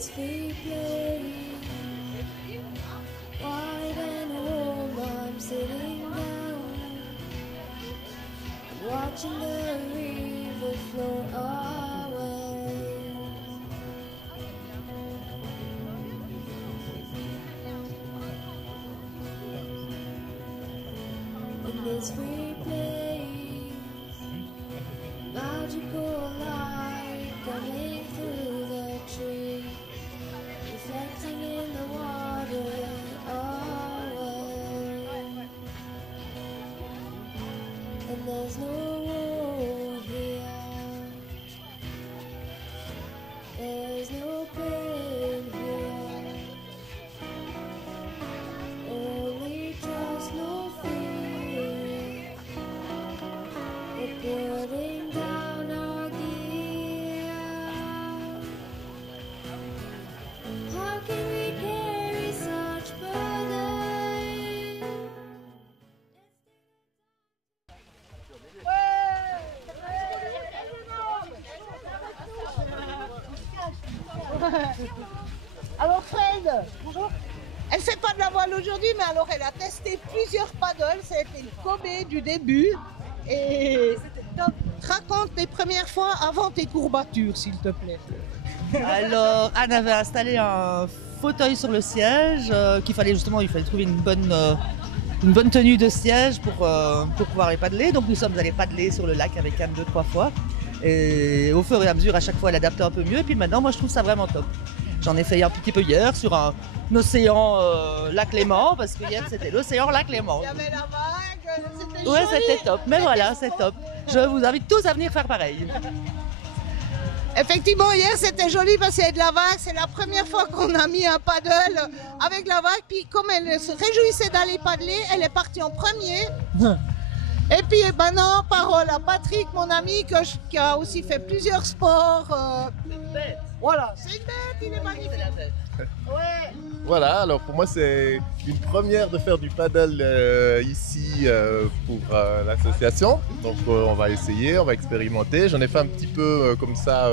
this free place, wide and warm, I'm sitting down, watching the river flow away. In this free place, magical light coming through the trees, reflecting in the water away. And there's no war here, there's no pain here, only trust, no fear. We're putting down our gear. How can we carry such burden? Alors Fred, bonjour. Elle fait pas de la voile aujourd'hui, mais alors elle a testé plusieurs paddles. Ça a été le Kobe du début. Et raconte les premières fois avant tes courbatures, s'il te plaît. Alors, Anne avait installé un fauteuil sur le siège il fallait trouver une bonne tenue de siège pour pouvoir les paddler. Donc nous sommes allés paddler sur le lac avec Anne 2-3 fois. Et au fur et à mesure, à chaque fois, elle adaptait un peu mieux. Et puis maintenant, moi, je trouve ça vraiment top. J'en ai fait un petit peu hier sur un océan lac Léman, parce que hier, c'était l'océan lac Léman. Il y avait la vague, c'était Ouais, joli. c'était top. Mais voilà, c'est top. Je vous invite tous à venir faire pareil. Effectivement, hier c'était joli parce qu'il y avait de la vague. C'est la première fois qu'on a mis un paddle avec la vague. Puis comme elle se réjouissait d'aller paddler, elle est partie en premier. Et puis maintenant, parole à Patrick, mon ami, qui a aussi fait plusieurs sports. Voilà, c'est une bête, il est magnifique. Ouais. Voilà, alors pour moi c'est une première de faire du paddle ici pour l'association. Donc on va essayer, on va expérimenter. J'en ai fait un petit peu comme ça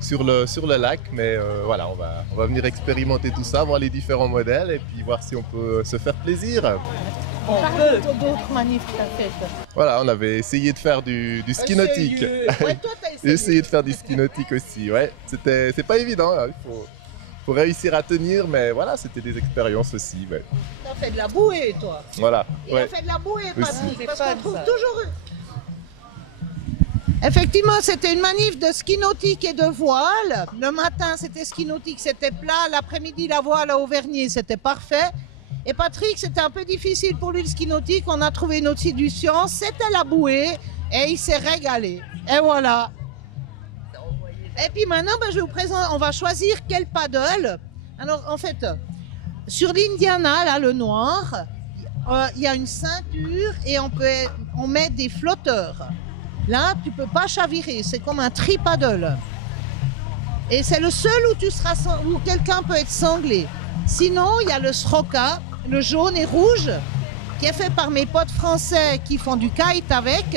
sur le lac, mais voilà, on va venir expérimenter tout ça, voir les différents modèles et puis voir si on peut se faire plaisir. On peut. D'autres manifs que tu as faites. Voilà, on avait essayé de faire du ski nautique. Ouais, toi t'as J'ai essayé. essayé de faire du ski nautique aussi, ouais. C'est pas évident, hein. Faut réussir à tenir, mais voilà, c'était des expériences aussi, ouais. T'as fait de la bouée, toi. Voilà, Il ouais. a fait de la bouée, Aussi. Patrick, parce C'est qu'on fun, trouve ça. toujours... Effectivement, c'était une manif de ski nautique et de voile. Le matin, c'était ski nautique, c'était plat. L'après-midi, la voile à Auvergne, c'était parfait. Et Patrick, c'était un peu difficile pour lui le ski nautique. On a trouvé une autre solution, c'était la bouée. Et il s'est régalé. Et voilà. Et puis maintenant, je vous présente, on va choisir quel paddle. Alors, en fait, sur l'Indiana, là, le noir, il y a une ceinture et on met des flotteurs. Là, tu peux pas chavirer, c'est comme un tri-paddle. Et c'est le seul où quelqu'un peut être sanglé. Sinon, il y a le Sroka, le jaune et rouge, qui est fait par mes potes français qui font du kite avec.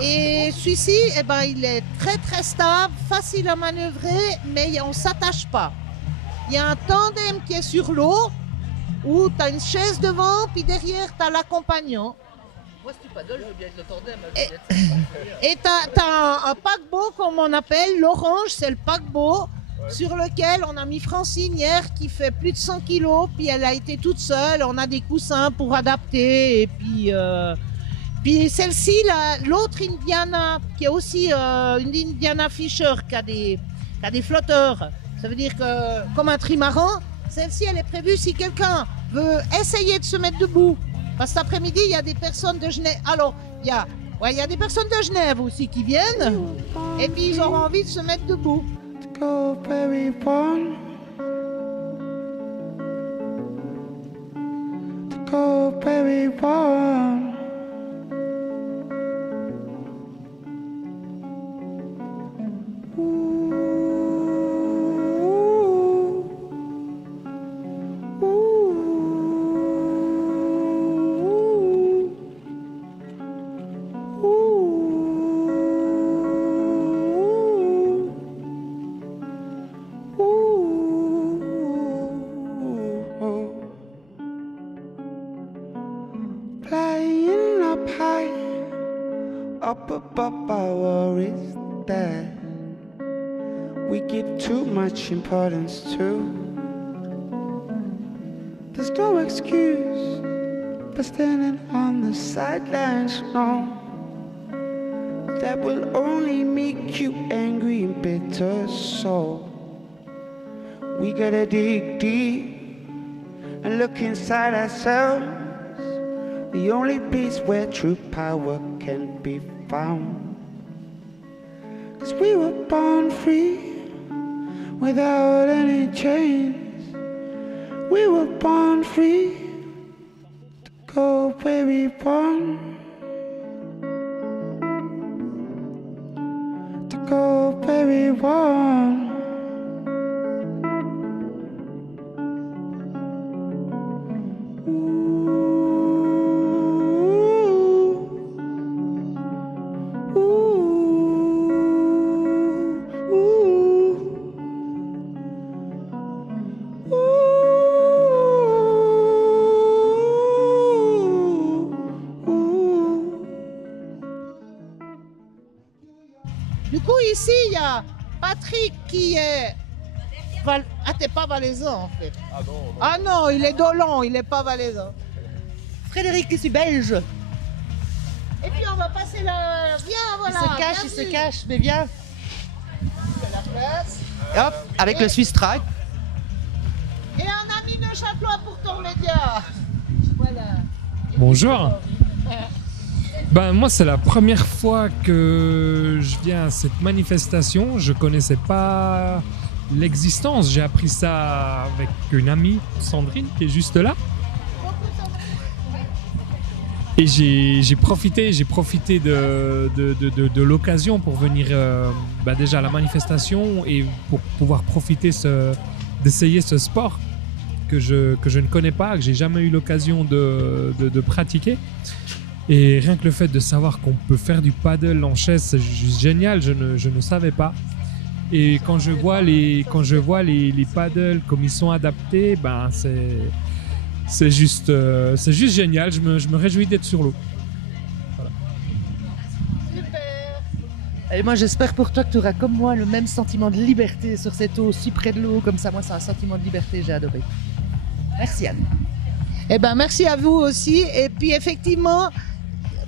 Et celui-ci, eh ben, il est très très stable, facile à manœuvrer, mais on ne s'attache pas. Il y a un tandem qui est sur l'eau, où tu as une chaise devant, puis derrière, tu as l'accompagnant. Moi, si tu paddles, je veux bien être le tandem. Et tu as un paquebot, comme on appelle, l'orange, c'est le paquebot, sur lequel on a mis Francine hier, qui fait plus de 100 kilos, puis elle a été toute seule, on a des coussins pour adapter, et puis celle-ci, l'autre Indiana, qui est aussi une Indiana Fisher, qui a des flotteurs, ça veut dire que, comme un trimaran, celle-ci, elle est prévue si quelqu'un veut essayer de se mettre debout. Parce que cet après-midi, il y a des personnes de Genève. Alors, il y a des personnes de Genève aussi qui viennent. Et puis, ils auront envie de se mettre debout. Go, baby, born. Go, baby, born. Ooh. up above our worries that we give too much importance to. There's no excuse for standing on the sidelines, no. That will only make you angry and bitter, so we gotta dig deep and look inside ourselves. The only place where true power can be found. 'Cause we were born free without any chains. We were born free to go where we want. To go where we want. Du coup, ici, il y a Patrick qui est... Ah, t'es pas valaisan, en fait. Ah non, non. Ah non, il est d'Hollande, il n'est pas valaisan. Frédéric, je suis belge. Et puis, on va passer là... Viens, voilà. Il se cache, mais viens. C'est la place. Et hop, avec le Swiss Track. Et un ami de Châtelois pour ton média. Voilà. Bonjour. Ben, moi, c'est la première fois que je viens à cette manifestation. Je connaissais pas l'existence. J'ai appris ça avec une amie, Sandrine, qui est juste là. Et j'ai profité de l'occasion pour venir déjà à la manifestation et pour pouvoir profiter d'essayer ce sport que je ne connais pas, que j'ai jamais eu l'occasion de pratiquer. Et rien que le fait de savoir qu'on peut faire du paddle en chaise, c'est juste génial, je ne savais pas. Et quand je vois les paddles comme ils sont adaptés, ben c'est juste génial, je me réjouis d'être sur l'eau. Voilà. Super. Et moi, j'espère pour toi que tu auras comme moi le même sentiment de liberté sur cette eau, si près de l'eau, comme ça. Moi, c'est un sentiment de liberté, j'ai adoré. Merci Anne. Eh ben, merci à vous aussi. Et puis, effectivement,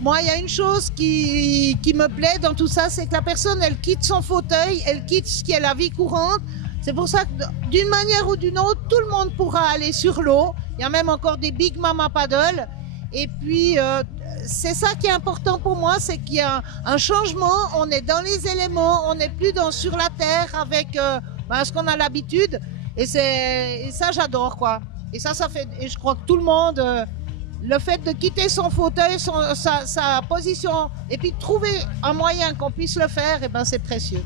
moi, il y a une chose qui me plaît dans tout ça, c'est que la personne, elle quitte son fauteuil, elle quitte ce qui est la vie courante. C'est pour ça que d'une manière ou d'une autre, tout le monde pourra aller sur l'eau. Il y a même encore des Big Mama Paddle. Et puis, c'est ça qui est important pour moi, c'est qu'il y a un changement. On est dans les éléments, on n'est plus sur la terre avec ce qu'on a l'habitude. Et ça, j'adore, quoi. Et ça fait. Et je crois que tout le monde, le fait de quitter son fauteuil, sa position, et puis de trouver un moyen qu'on puisse le faire, et ben c'est précieux.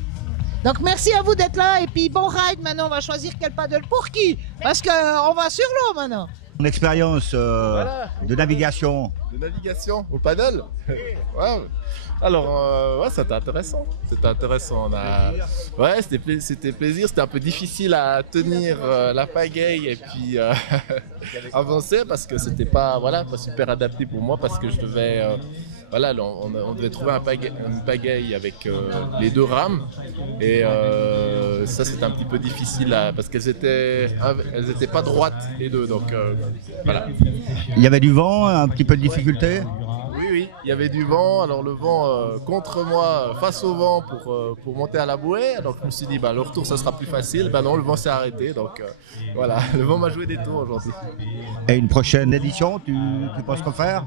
Donc merci à vous d'être là et puis bon ride. Maintenant on va choisir quel paddle pour qui, parce qu'on va sur l'eau maintenant. Mon expérience Voilà. de navigation. De navigation au paddle. Ouais. Alors, ouais, c'était intéressant. C'était intéressant. Ouais, c'était plaisir. C'était un peu difficile à tenir la pagaie et puis avancer parce que c'était pas super adapté pour moi parce que je devais. On devait trouver une pagaie avec les deux rames et ça c'était un petit peu difficile parce qu'elles étaient pas droites les deux, donc voilà. Il y avait du vent, un petit peu de difficulté. Oui, il y avait du vent. Alors le vent contre moi, face au vent pour monter à la bouée. Donc je me suis dit, le retour ça sera plus facile. Non, le vent s'est arrêté. Donc voilà, le vent m'a joué des tours aujourd'hui. Et une prochaine édition, tu penses refaire?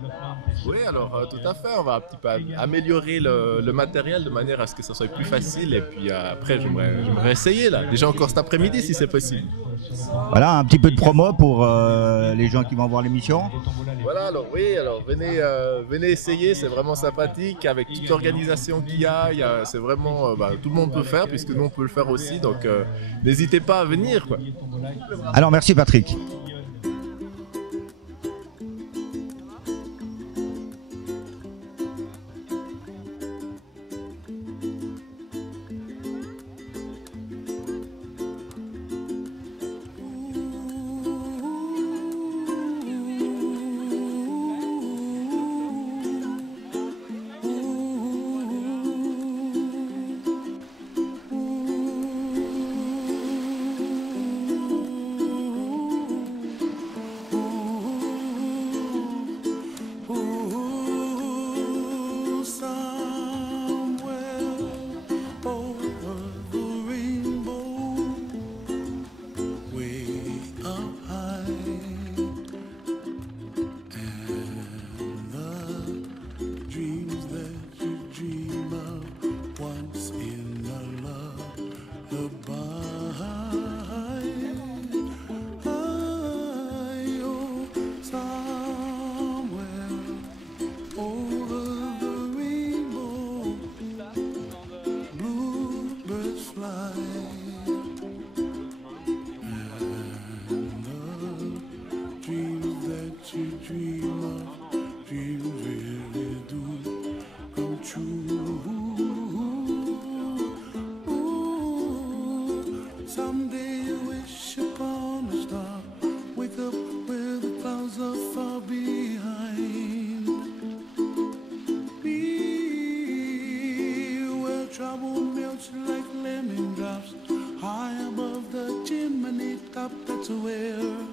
Oui, alors tout à fait. On va un petit peu améliorer le matériel de manière à ce que ça soit plus facile. Et puis après, j'aimerais essayer là. Déjà encore cet après-midi si c'est possible. Voilà, un petit peu de promo pour les gens qui vont voir l'émission. Voilà, alors venez essayer, c'est vraiment sympathique avec toute l'organisation qu'il y a, c'est vraiment, tout le monde peut faire puisque nous on peut le faire aussi, donc n'hésitez pas à venir, quoi. Alors merci Patrick. true. Ooh, someday you wish upon a star, wake up where the clouds are far behind. Be where trouble melts like lemon drops, high above the chimney top. That's where